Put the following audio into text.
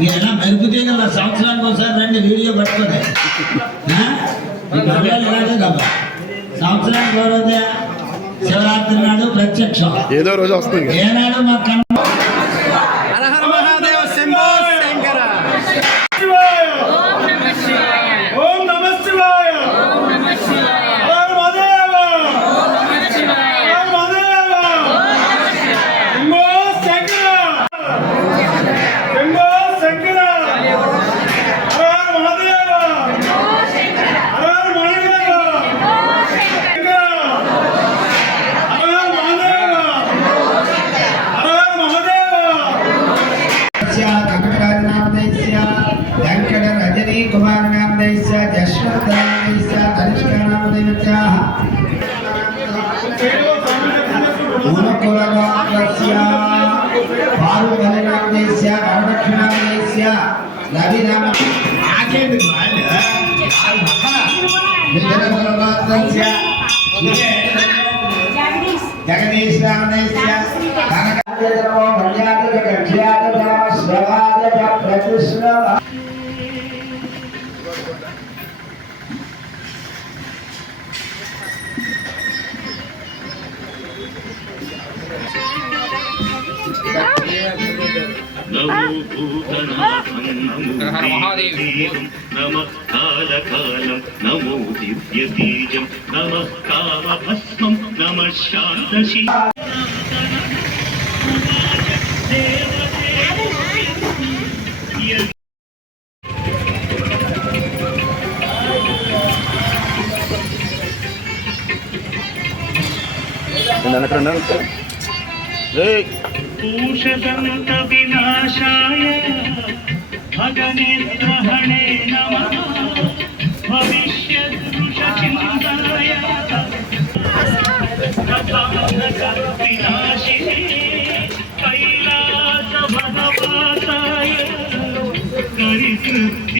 మీరెలా మెరుపు తీగల సంవత్సరానికి ఒకసారి రండి వీడియో పట్టుకొని. కదా. సంవత్సరానికి రోజే శివరాత్రి నాడు ప్రత్యక్షం. ఏదో రోజు వస్తుంది. ఏనాడు మా రజనీ కుమార్ నామదైస్య జశ్వంత నామదైస్య తనిష్క నామదైస్య మూలకుల నామదైస్య పార్వతి నామదైస్య వరలక్ష్మి नमः कालकालं नमो दिव्यबीजं नमः कालभस्मं नमः शादशी Jangan kena nak కనకాజనమో మర్యాద గణ్యాద నమ. శివాయ ప్రతిష్ణ హర మహాదేవ్